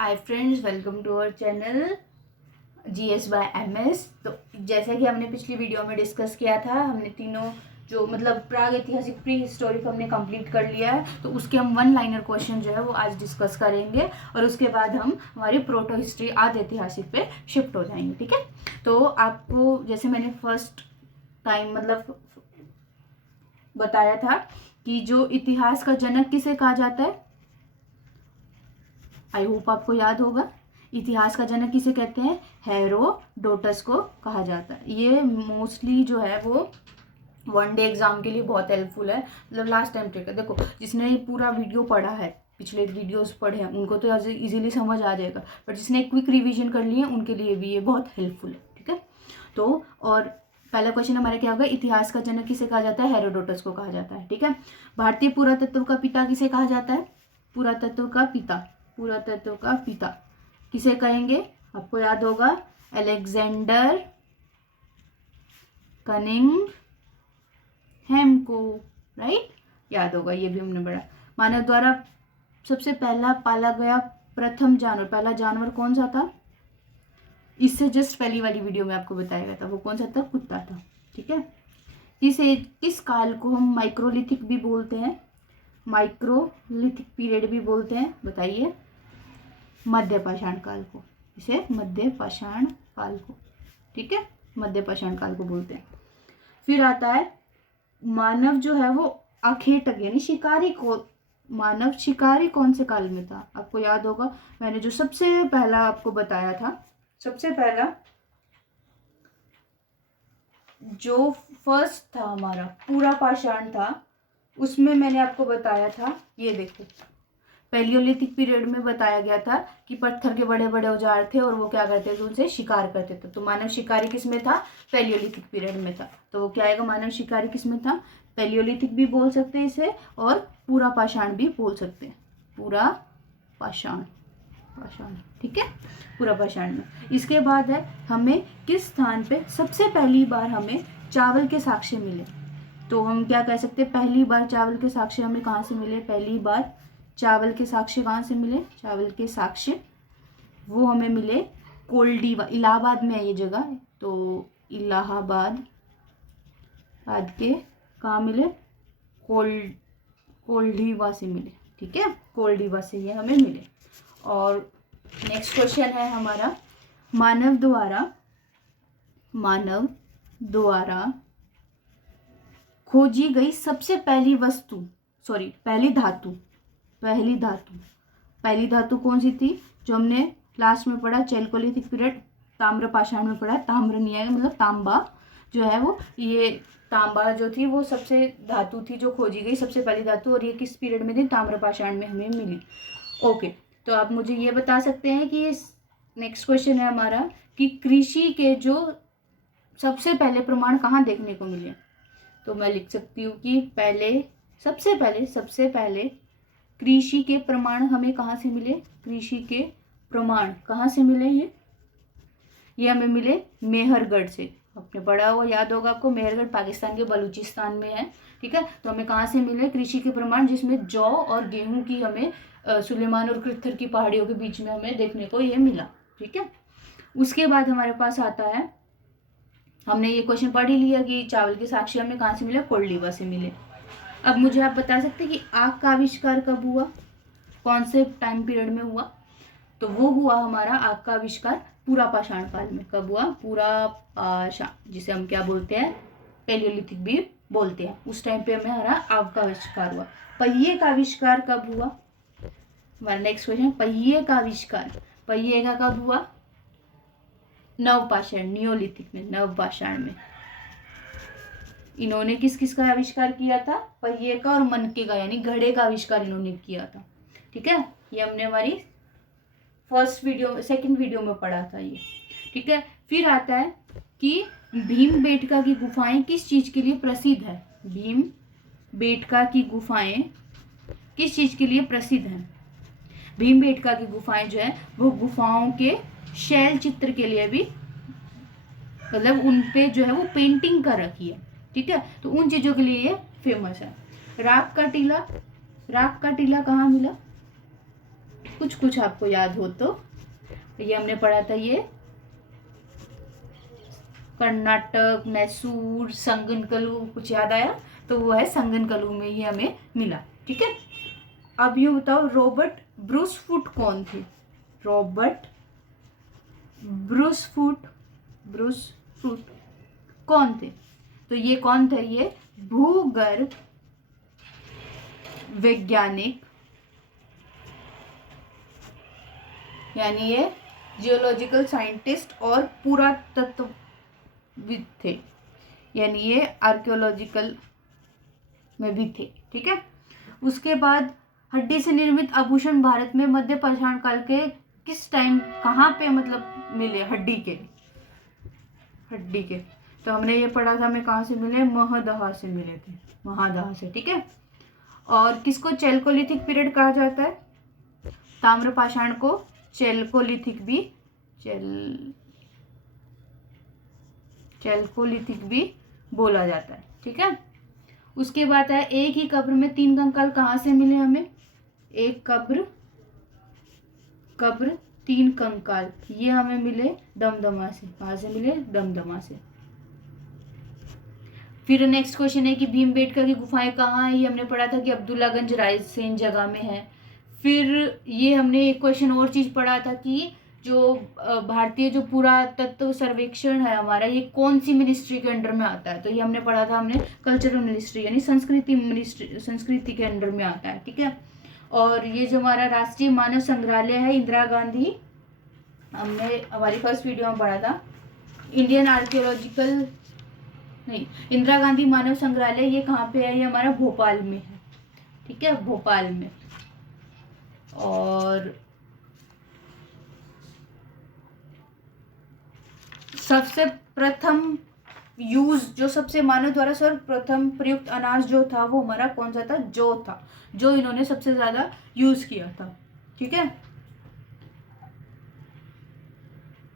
Hi friends, welcome to our channel GS by MS। तो जैसे कि हमने पिछली वीडियो में डिस्कस किया था, हमने तीनों जो मतलब प्राग ऐतिहासिक प्री हिस्टोरिक हमने कंप्लीट कर लिया है। तो उसके हम वन लाइनर क्वेश्चन जो है वो आज डिस्कस करेंगे और उसके बाद हम हमारी प्रोटो हिस्ट्री आदि ऐतिहासिक पे शिफ्ट हो जाएंगे। ठीक है, तो आपको जैसे मैंने फर्स्ट टाइम मतलब बताया था कि जो इतिहास का जनक किसे कहा जाता है, आई होप आपको याद होगा। इतिहास का जनक किसे कहते हैं? हेरोडोटस को कहा जाता है। ये मोस्टली जो है वो वन डे एग्जाम के लिए बहुत हेल्पफुल है। मतलब लास्ट टाइम ट्रिक है, देखो जिसने ये पूरा वीडियो पढ़ा है, पिछले वीडियोस पढ़े हैं, उनको तो इजीली समझ आ जाएगा, बट जिसने क्विक रिवीजन कर लिए उनके लिए भी ये बहुत हेल्पफुल है। ठीक है, तो और पहला क्वेश्चन हमारा क्या होगा? इतिहास का जनक किसे कहा जाता है? हेरोडोटस को कहा जाता है। ठीक है, भारतीय पुरातत्व का पिता किसे कहा जाता है? पुरातत्व का पिता, पुरातत्व का पिता किसे कहेंगे? आपको याद होगा, अलेक्जेंडर कनिंघहैम को, राइट? याद होगा, ये भी हमने पढ़ा। मानव द्वारा सबसे पहला पाला गया प्रथम जानवर, पहला जानवर कौन सा था? इससे जस्ट पहली वाली वीडियो में आपको बताया गया था, वो कौन सा था? कुत्ता था। ठीक है, किस काल को हम माइक्रोलिथिक भी बोलते हैं, माइक्रोलिथिक पीरियड भी बोलते हैं? बताइए। मध्यपाषाण काल को, इसे मध्यपाषाण काल को, ठीक है, मध्यपाषाण काल को बोलते हैं। फिर आता है मानव जो है वो आखेटक यानी शिकारी को, मानव शिकारी कौन से काल में था? आपको याद होगा, मैंने जो सबसे पहला आपको बताया था, सबसे पहला जो फर्स्ट था हमारा पूरा पाषाण था, उसमें मैंने आपको बताया था, ये देखो पैलियोलिथिक पीरियड में बताया गया था कि पत्थर के बड़े बड़े औजार थे और वो क्या करते थे? उनसे शिकार करते थे। तो मानव शिकारी किस में था? पैलियोलिथिक पीरियड में था। तो वो क्या आएगा? मानव शिकारी किस में था? पैलियोलिथिक भी बोल सकते हैं इसे और पूरा पाषाण भी बोल सकते हैं, पूरा पाषाण, पाषाण। ठीक है, पूरा पाषाण में। इसके बाद है हमें किस स्थान पे सबसे पहली बार हमें चावल के साक्ष्य मिले? तो हम क्या कह सकते हैं, पहली बार चावल के साक्ष्य हमें कहाँ से मिले? पहली बार चावल के साक्ष्य कहाँ से मिले? चावल के साक्ष्य वो हमें मिले कोल्डीवा, इलाहाबाद में है ये जगह, तो इलाहाबाद बाद के कहाँ मिले? कोल्डीवा से मिले। ठीक है, कोल्डीवा से ये हमें मिले। और नेक्स्ट क्वेश्चन है हमारा, मानव द्वारा खोजी गई सबसे पहली वस्तु, सॉरी पहली धातु कौन सी थी? जो हमने लास्ट में पढ़ा चैल्कोलिथिक पीरियड, ताम्र पाषाण में पढ़ा, ताम्र नहीं आएगा, मतलब तांबा जो है वो, ये तांबा जो थी वो सबसे धातु थी जो खोजी गई, सबसे पहली धातु, और ये किस पीरियड में थी? ताम्र पाषाण में हमें मिली। ओके, तो आप मुझे ये बता सकते हैं कि नेक्स्ट क्वेश्चन है हमारा कि कृषि के जो सबसे पहले प्रमाण कहाँ देखने को मिले? तो मैं लिख सकती हूँ कि सबसे पहले कृषि के प्रमाण हमें कहाँ से मिले? कृषि के प्रमाण कहाँ से मिले? ये हमें मिले मेहरगढ़ से। आपने पढ़ा हुआ, याद होगा आपको, मेहरगढ़ पाकिस्तान के बलूचिस्तान में है। ठीक है, तो हमें कहाँ से मिले कृषि के प्रमाण? जिसमें जौ और गेहूं की हमें सुलेमान और कृत्थर की पहाड़ियों के बीच में हमें देखने को ये मिला। ठीक है, उसके बाद हमारे पास आता है, हमने ये क्वेश्चन पढ़ ही लिया कि चावल के साक्ष्य हमें कहाँ से मिले? कोल्डीवा से मिले। अब मुझे आप बता सकते हैं कि आग का आविष्कार कब हुआ, कौन से टाइम पीरियड में हुआ? तो वो हुआ हमारा आग का आविष्कार पूरा पाषाण काल में। कब हुआ? पूरा पाषाण, जिसे हम क्या बोलते हैं? पैलियोलिथिक भी बोलते हैं। उस टाइम पे हमारा आग का आविष्कार हुआ। पहिए का आविष्कार कब हुआ? हमारा नेक्स्ट क्वेश्चन, पहिए का आविष्कार, पहिए का कब हुआ? नवपाषाण, नियोलिथिक में, नवपाषाण में। इन्होंने किस का आविष्कार किया था? पहिए का और मनके का, यानी घड़े का आविष्कार इन्होंने किया था। ठीक है, ये हमने हमारी सेकंड वीडियो में पढ़ा था ये। ठीक है, फिर आता है कि भीमबेटका की गुफाएं किस चीज के लिए प्रसिद्ध है? भीमबेटका की गुफाएं किस चीज के लिए प्रसिद्ध हैं? भीमबेटका की गुफाएं जो है वो गुफाओं के शैल चित्र के लिए भी, मतलब उन पे जो है वो पेंटिंग कर रखी है। ठीक है, तो उन चीजों के लिए ये फेमस है। राख का टीला कहाँ मिला? कुछ कुछ आपको याद हो तो। ये हमने पढ़ा था, ये कर्नाटक, मैसूर, संगनकलू, कुछ याद आया तो वो है संगनकलू में ही हमें मिला। ठीक है, अब यूँ बताओ रॉबर्ट ब्रूसफुट कौन थे? रॉबर्ट ब्रूसफुट कौन थे? तो ये कौन थे? ये भूगर्भ वैज्ञानिक, यानी ये जियोलॉजिकल साइंटिस्ट और पुरातत्वविद थे, यानी ये आर्कियोलॉजिकल में भी थे। ठीक है, उसके बाद हड्डी से निर्मित आभूषण भारत में मध्य पाषाण काल के किस टाइम कहाँ पे मतलब मिले? हड्डी के तो हमने ये पढ़ा था, हमें कहाँ से मिले? महदहा से मिले थे, महादहा से। ठीक है, और किसको चैल्कोलिथिक पीरियड कहा जाता है? ताम्रपाषाण को चैल्कोलिथिक भी बोला जाता है। ठीक है, उसके बाद है एक ही कब्र में 3 कंकाल कहाँ से मिले हमें? एक कब्र 3 कंकाल, ये हमें मिले दमदमा से। कहाँ से मिले? दमदमा से। फिर नेक्स्ट क्वेश्चन है कि भीमबेटका की गुफाएं कहाँ है? ये हमने पढ़ा था कि अब्दुल्लागंज रायसेन जगह में है। फिर ये हमने एक क्वेश्चन और चीज़ पढ़ा था कि जो भारतीय जो पुरातत्व सर्वेक्षण है हमारा, ये कौन सी मिनिस्ट्री के अंडर में आता है? तो ये हमने पढ़ा था, हमने कल्चरल मिनिस्ट्री यानी संस्कृति के अंडर में आता है। ठीक है, और ये जो हमारा राष्ट्रीय मानव संग्रहालय है इंदिरा गांधी, हमने हमारी फर्स्ट वीडियो में पढ़ा था, इंदिरा गांधी मानव संग्रहालय, ये कहाँ पे है? ये हमारा भोपाल में है। ठीक है, भोपाल में। और सबसे प्रथम यूज, जो सबसे मानव द्वारा सर्वप्रथम प्रयुक्त अनाज जो था वो हमारा कौन सा था? जौ था, जो इन्होंने सबसे ज्यादा यूज किया था। ठीक है,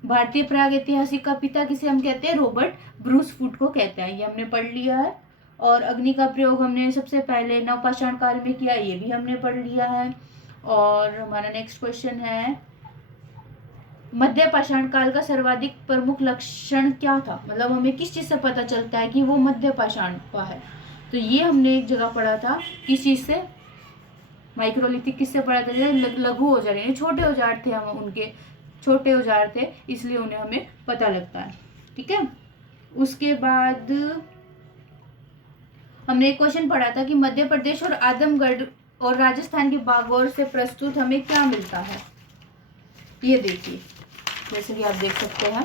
भारतीय प्रागैतिहासिक का पिता किसे हम कहते हैं? रॉबर्ट ब्रूसफुट को कहते हैं, ये हमने पढ़ लिया है। और अग्नि का प्रयोग हमने सबसे पहले नवपाषाण काल में किया, ये भी हमने पढ़ लिया है। और हमारा नेक्स्ट क्वेश्चन है मध्य पाषाण काल का सर्वाधिक प्रमुख लक्षण क्या था? मतलब हमें किस चीज से पता चलता है कि वो मध्य पाषाण का है? तो ये हमने एक जगह पढ़ा था, किस चीज से? माइक्रोलिथिक। किससे पढ़ा था? लघु औजार, यानी छोटे औजार थे, हम उनके छोटे औजार थे, इसलिए उन्हें हमें पता लगता है। ठीक है, उसके बाद हमने एक क्वेश्चन पढ़ा था कि मध्य प्रदेश और आजमगढ़ और राजस्थान के बागौर से प्रस्तुत हमें क्या मिलता है? ये देखिए, जैसे कि आप देख सकते हैं,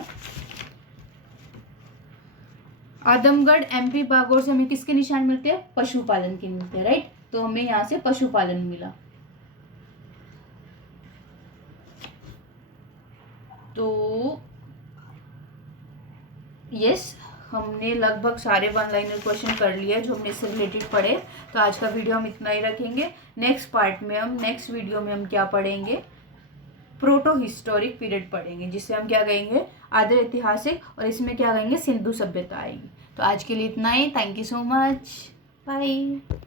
आजमगढ़ एमपी बागौर से हमें किसके निशान मिलते हैं? पशुपालन के मिलते हैं, राइट। तो हमें यहाँ से पशुपालन मिला। तो यस, हमने लगभग सारे वन लाइनर क्वेश्चन कर लिए जो हमने इससे रिलेटेड पढ़े। तो आज का वीडियो हम इतना ही रखेंगे। नेक्स्ट वीडियो में हम क्या पढ़ेंगे? प्रोटो हिस्टोरिक पीरियड पढ़ेंगे, जिससे हम क्या कहेंगे? आदि ऐतिहासिक, और इसमें क्या कहेंगे? सिंधु सभ्यता आएगी। तो आज के लिए इतना ही। Thank you so much, bye.